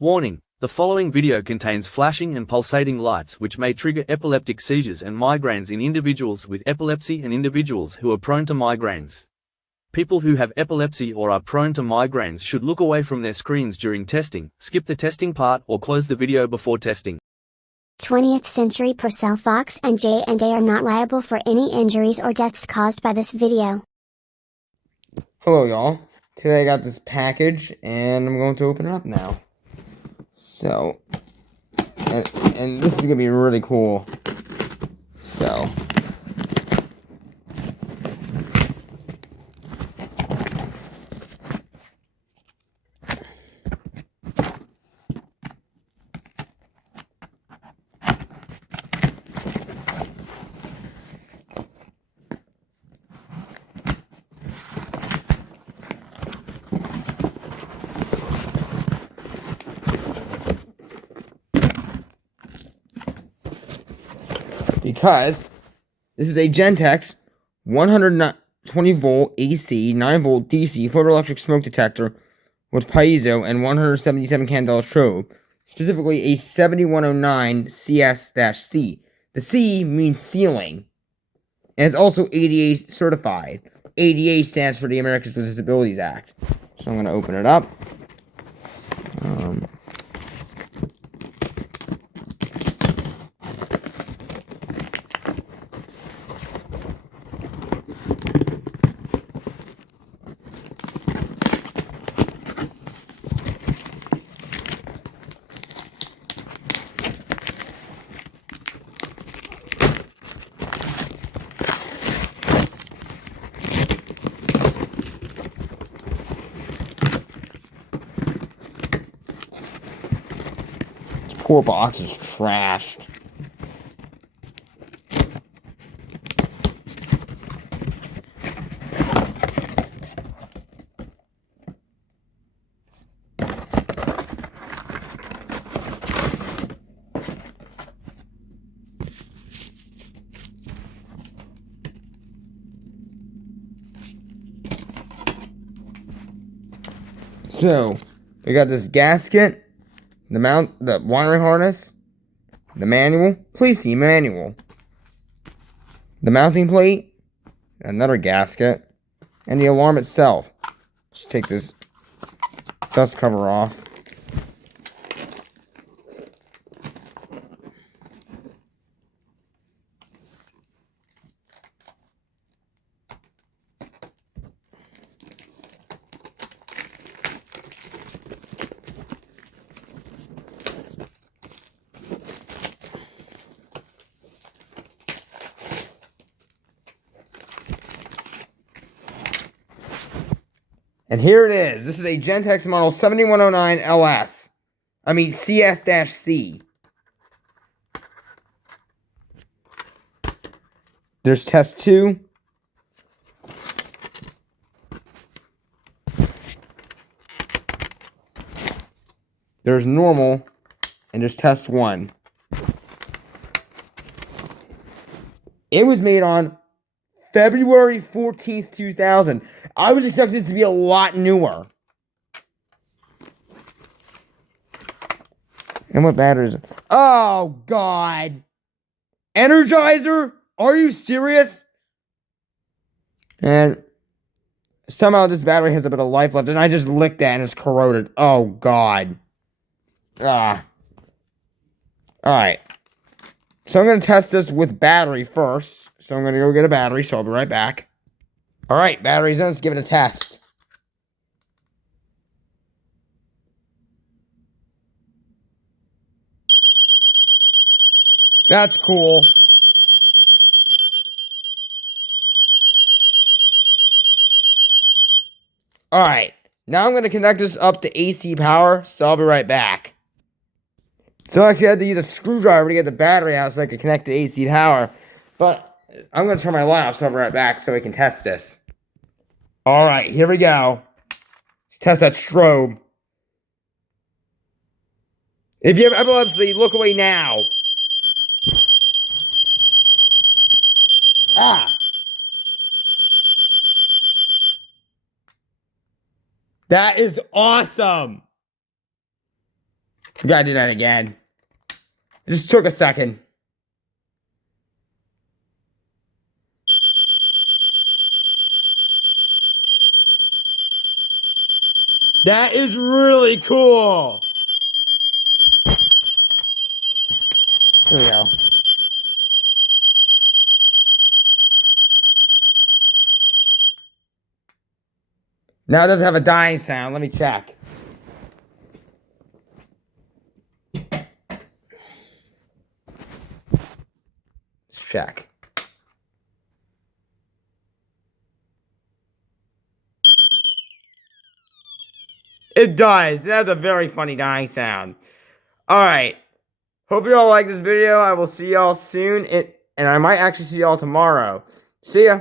Warning: the following video contains flashing and pulsating lights which may trigger epileptic seizures and migraines in individuals with epilepsy and individuals who are prone to migraines. People who have epilepsy or are prone to migraines should look away from their screens during testing, skip the testing part, or close the video before testing. 20th Century Purcell Fox and J&A are not liable for any injuries or deaths caused by this video. Hello y'all, today I got this package and I'm going to open it up now. So, and this is going to be really cool. So, because this is a Gentex 120 volt AC, 9 volt DC photoelectric smoke detector with piezo and 177 candela strobe, specifically a 7109CS-C. The C means ceiling, and it's also ADA certified. ADA stands for the Americans with Disabilities Act. So I'm going to open it up. Poor box is trashed. So, we got this gasket, the wiring harness, the manual, please see manual, the mounting plate, another gasket, and the alarm itself. Let's take this dust cover off. And here it is. This is a Gentex model 7109 CS-C. There's test 2. There's normal. And there's test 1. It was made on February 14th, 2000. I would expect this to be a lot newer. And what batteries? Oh, God. Energizer? Are you serious? And somehow this battery has a bit of life left, and I just licked that and it's corroded. Oh, God. Alright. So I'm going to test this with battery first. So I'm going to go get a battery, so I'll be right back. Alright, batteries in, let's give it a test. That's cool. Alright, now I'm going to connect this up to AC power, so I'll be right back. So I actually had to use a screwdriver to get the battery out so I could connect to AC power. But I'm going to turn my light off, so I'll be right back so we can test this. Alright, here we go. Let's test that strobe. If you have epilepsy, look away now. That is awesome. We gotta do that again. It just took a second. That is really cool. Here we go. Now it doesn't have a dying sound. Let me check. Let's check. It does. That's a very funny dying sound. Alright. Hope you all like this video. I will see y'all soon. And I might actually see y'all tomorrow. See ya.